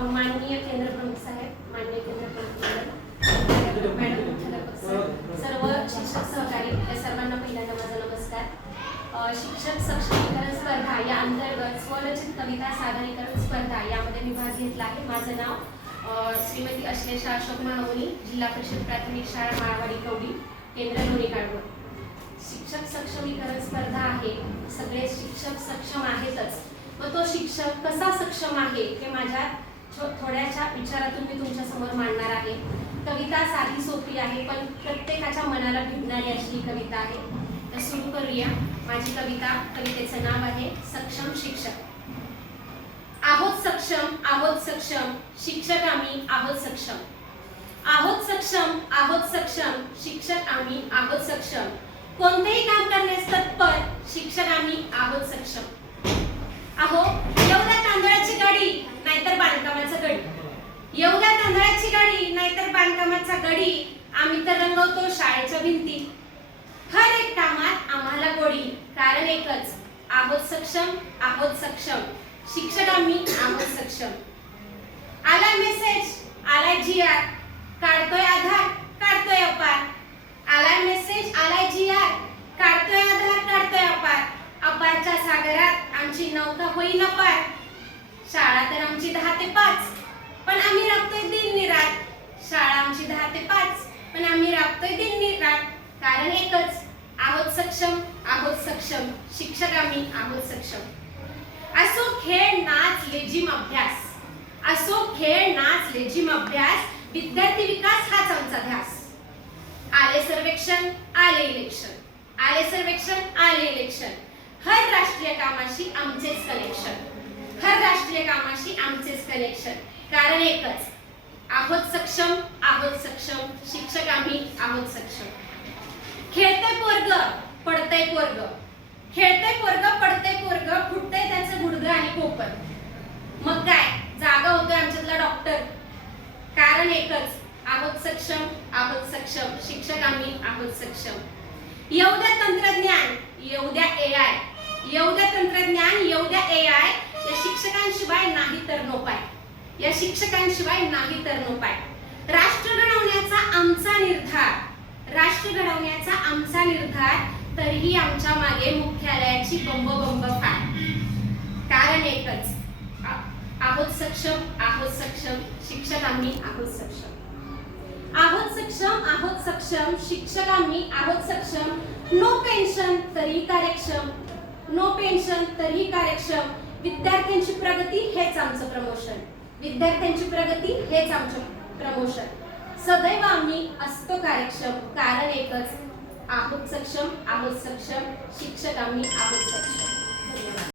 माननीय केंद्र प्रमुख साहेब माननीय केंद्र प्रमुख मॅडम मुख्याध्यापक सर्व शिक्षक सहकारी या सर्वांना पहिल्यांदा माझा नमस्कार. शिक्षक सक्षमीकरण स्पर्धा या अंतर्गत स्वरचित कविता सादरीकरण स्पर्धा यामध्ये मी भाग घेतला आहे. माझं नाव श्रीमती अश्लेषा अशोक महावनी जिल्हा परिषद प्राथमिक शाळा माळवाडी कवडी केंद्र लोणी काढवण शिक्षक सक्षमीकरण स्पर्धा आहे. सगळे शिक्षक सक्षम आहेतच. मग तो शिक्षक कसा सक्षम आहे हे माझ्या थोड्याशा विचारातून मी तुमच्यासमोर मांडणार आहे. कविता साधी सोपी आहे पण प्रत्येकाच्या मनाला भिडणारी अशी ही कविता आहे. तर सुरू करूया. माझी कविता कवितेचं नाव आहे सक्षम शिक्षक. आहोत सक्षम आहोत सक्षम शिक्षक आम्ही आहोत सक्षम. आहोत सक्षम आहोत सक्षम शिक्षक आम्ही आहोत सक्षम. कोणतेही काम करण्यास तत्पर शिक्षक आम्ही आहोत सक्षम. आहो येऊ द्या तांदळाची गाडी नाहीतर बांधकामाचा गडी येऊ द्या तांदळाची गाडी नाहीतर बांधकामाचा गडी आम्ही तर रंगवतो शाळेच्या भिंती. हर एक कामात आम्हाला गोडी कारण एकच आहोत सक्षम आहोत सक्षम. शिक्षक आम्ही आहोत सक्षम. आलाय मेसेज आलाय जी आर काढतोय आधार काढतोय अपार. आलाय मेसेज आलाय जी आर काढतोय आधार काढतोय अपार. अपारच्या सागरात आमची नौका होईल अपार. शाळा तर आमची दहा ते पाच पण आम्ही राबतोय दिन निराट शाळा आमची दहा ते पाच पण आम्ही राबतोय दिन रात कारण एकच आहोत सक्षम आहोत सक्षम. शिक्षक आम्ही आहोत सक्षम. असो खेळ नाच लेजिम अभ्यास. असो खेळ नाच लेजिम अभ्यास. विद्यार्थी विकास हाच आमचा ध्यास. आले सर्वेक्षण आले इलेक्शन. आले सर्वेक्षण आले इलेक्शन. हर राष्ट्रीय कामाशी आमचेच कनेक्शन. हर राष्ट्रीय कामाशी आमचेच कनेक्शन. कारण एकच आहोत सक्षम आहोत सक्षम. शिक्षक आम्ही आहोत सक्षम. खेळते पोरग पडतय पोरग. खेळते पोरग पडतय पोरग फुटतय त्याचं गुडग आणि कोपर मग काय? जागा होतोय आमच्यातला डॉक्टर कारण एकच आहोत सक्षम आहोत सक्षम. शिक्षक आम्ही आहोत सक्षम. येऊ द्या तंत्रज्ञान येऊ द्या ए आय येऊ द्या तंत्रज्ञान येऊ द्या ए आय या शिक्षकांशिवाय नाही तर नोपाय या शिक्षकांशिवाय नाही तर नोपाय राष्ट्र घडवण्याचा आमचा निर्धार. राष्ट्र घडवण्याचा आमचा निर्धार तरीही आमच्या मागे मुख्यालयाची बंब बंब फार. कारण एकच आहोत सक्षम आहोत सक्षम शिक्षक आम्ही आहोत सक्षम. आहोत सक्षम आहोत सक्षम शिक्षक आम्ही आहोत सक्षम नो पेन्शन तरी कार्यक्षम. नो पेन्शन तरी कार्यक्षम. विद्यार्थ्यांची प्रगती हेच आमचं प्रमोशन. विद्यार्थ्यांची प्रगती हेच आमचे प्रमोशन. सदैव आम्ही असतो कार्यक्षम कारण एकच आहोत सक्षम आहोत सक्षम शिक्षक आम्ही आहोत सक्षम. धन्यवाद.